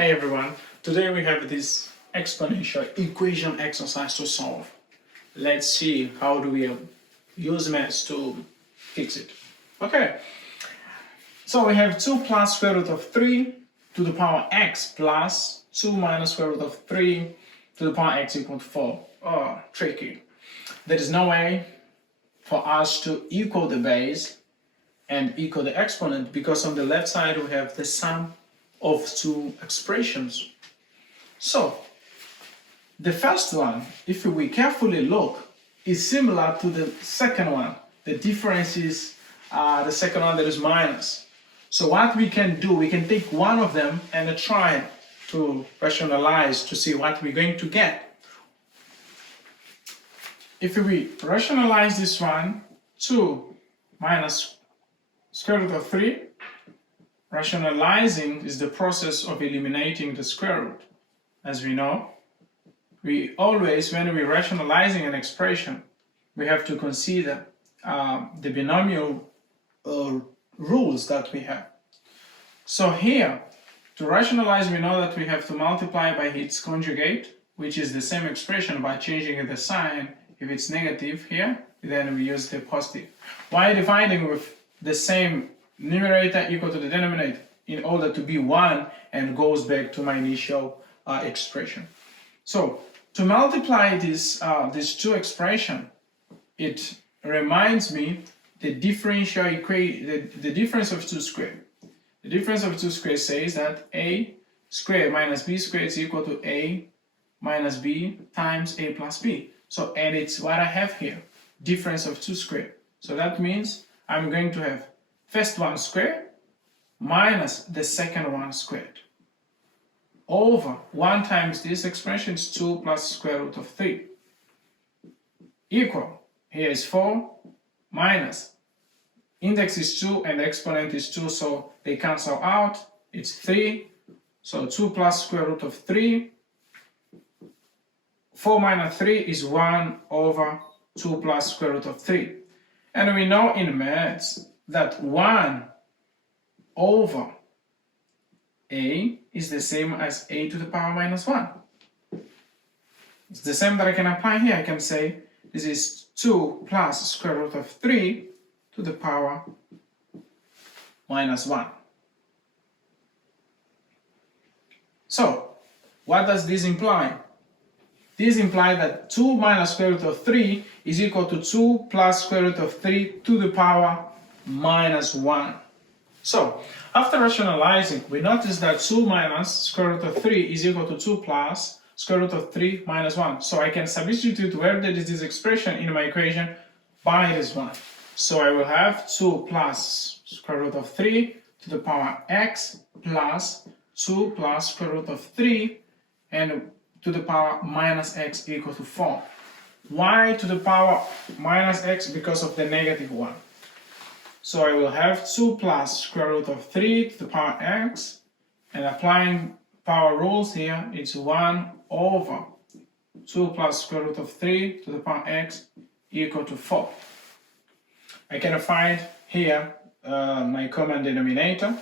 Hey everyone, today we have this exponential equation exercise to solve. Let's see how do we use math to fix it. Okay, so we have 2 plus square root of 3 to the power x plus 2 minus square root of 3 to the power x equal to 4. Oh, tricky. There is no way for us to equal the base and equal the exponent because on the left side we have the sum of two expressions. So the first one, if we carefully look, is similar to the second one. The difference is the second one that is minus. So what we can do, we can take one of them and try to rationalize to see what we're going to get. If we rationalize this one, 2 minus square root of 3, rationalizing is the process of eliminating the square root. As we know, we always, when we're rationalizing an expression, we have to consider the binomial rules that we have. So here, to rationalize, we know that we have to multiply by its conjugate, which is the same expression by changing the sign. If it's negative here, then we use the positive. Why dividing with the same numerator equal to the denominator? In order to be 1 and goes back to my initial expression. So to multiply these two expressions, it reminds me the differential equation, the difference of 2 squared. The difference of 2 squared says that a squared minus b squared is equal to a minus b times a plus b. So, and it's what I have here, difference of 2 squared. So that means I'm going to have first one squared minus the second one squared over 1 times this expression is 2 plus square root of 3 equal, here is 4 minus index is 2 and the exponent is 2, so they cancel out, it's 3, so 2 plus square root of 3, 4 minus 3 is 1 over 2 plus square root of 3. And we know in maths that 1 over a is the same as a to the power minus 1. It's the same that I can apply here. I can say this is 2 plus square root of 3 to the power minus 1. So, what does this imply? This implies that 2 minus square root of 3 is equal to 2 plus square root of 3 to the power minus 1. So, after rationalizing, we notice that 2 minus square root of 3 is equal to 2 plus square root of 3 minus 1. So I can substitute where there is this expression in my equation by this one. So I will have 2 plus square root of 3 to the power x plus 2 plus square root of 3 and to the power minus x equal to 4. Why to the power minus x? Because of the negative 1. So I will have 2 plus square root of 3 to the power x, and applying power rules here, it's 1 over 2 plus square root of 3 to the power x equal to 4. I can find here my common denominator,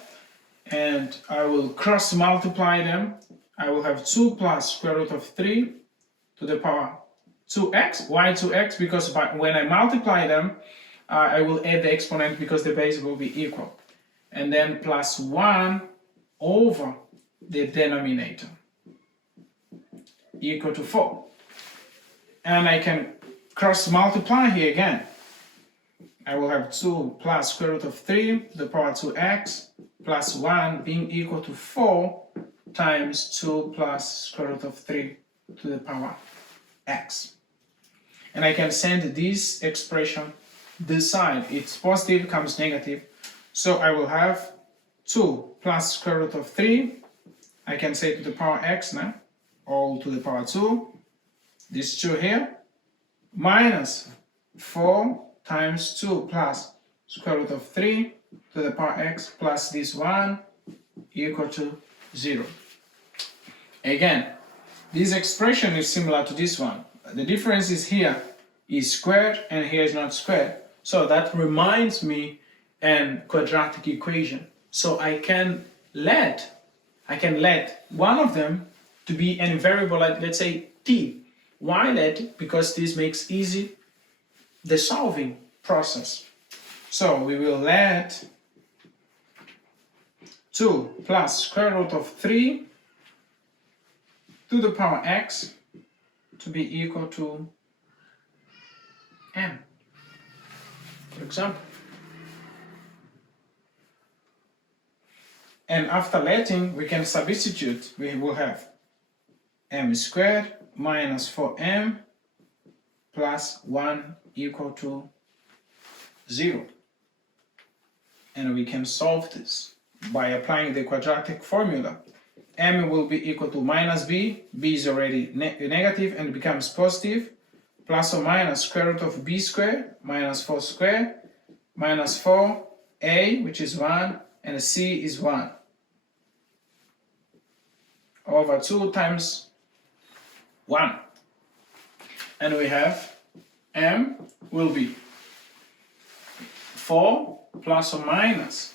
and I will cross multiply them. I will have 2 plus square root of 3 to the power 2x. Why 2x? Because when I multiply them, I will add the exponent because the base will be equal. And then plus 1 over the denominator equal to 4. And I can cross multiply here again. I will have 2 plus square root of 3 to the power 2x plus 1 being equal to 4 times 2 plus square root of 3 to the power x. And I can send this expression this side. It's positive comes negative. So I will have 2 plus square root of 3. I can say to the power x now, all to the power 2. This 2 here. Minus 4 times 2 plus square root of 3 to the power x plus this 1 equal to 0. Again, this expression is similar to this one. The difference is here is squared and here is not squared. So that reminds me an quadratic equation. So I can let I can let one of them to be any variable, like let's say t. Why let? Because this makes easy the solving process. So we will let 2 plus square root of 3 to the power x to be equal to m, for example. And after letting, we can substitute. We will have m squared minus 4m plus 1 equal to 0. And we can solve this by applying the quadratic formula. M will be equal to minus b. B is already negative and becomes positive. Plus or minus square root of b squared minus 4 squared minus 4a, which is 1, and c is 1. Over 2 times 1. And we have m will be 4 plus or minus.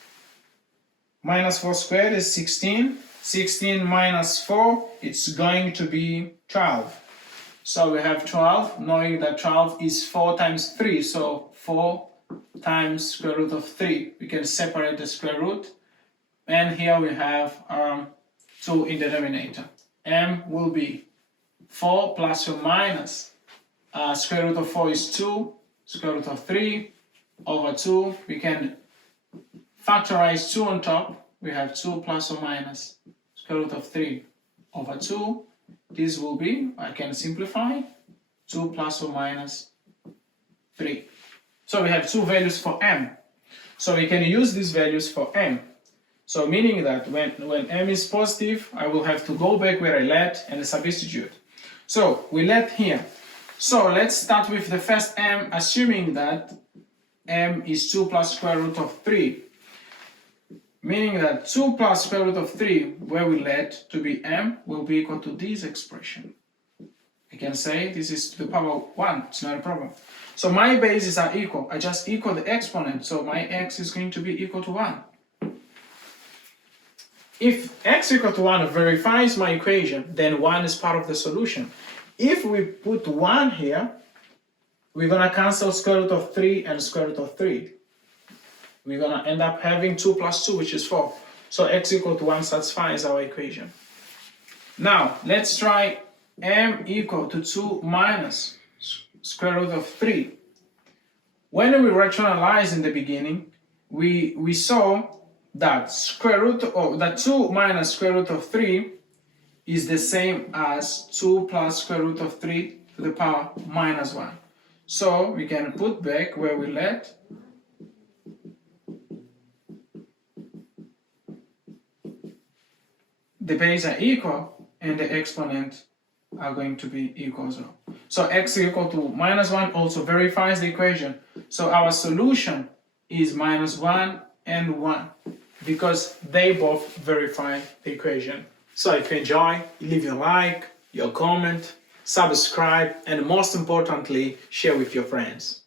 Minus 4 squared is 16. 16 minus 4, it's going to be 12. So we have 12, knowing that 12 is 4 times 3. So 4 times square root of 3. We can separate the square root. And here we have 2 in the denominator. M will be 4 plus or minus. Square root of 4 is 2. Square root of 3 over 2. We can factorize 2 on top. We have 2 plus or minus square root of 3 over 2. This will be, I can simplify, 2 plus or minus 3. So we have 2 values for m. So we can use these values for m. So meaning that when m is positive, I will have to go back where I let and substitute. So we let here. So let's start with the first m, assuming that m is 2 plus square root of 3. Meaning that 2 plus square root of 3, where we let to be m, will be equal to this expression. I can say this is to the power 1, it's not a problem. So my bases are equal, I just equal the exponent, so my x is going to be equal to 1. If x equal to 1 verifies my equation, then 1 is part of the solution. If we put 1 here, we're going to cancel square root of 3 and square root of 3. We're going to end up having 2 plus 2, which is 4. So x equal to 1 satisfies our equation. Now, let's try m equal to 2 minus square root of 3. When we rationalized in the beginning, we saw that that 2 minus square root of 3 is the same as 2 plus square root of 3 to the power minus 1. So we can put back where we let the base are equal and the exponent are going to be equal as well. So x equal to minus 1 also verifies the equation. So our solution is minus 1 and 1 because they both verify the equation. So if you enjoy, leave your like, your comment, subscribe, and most importantly, share with your friends.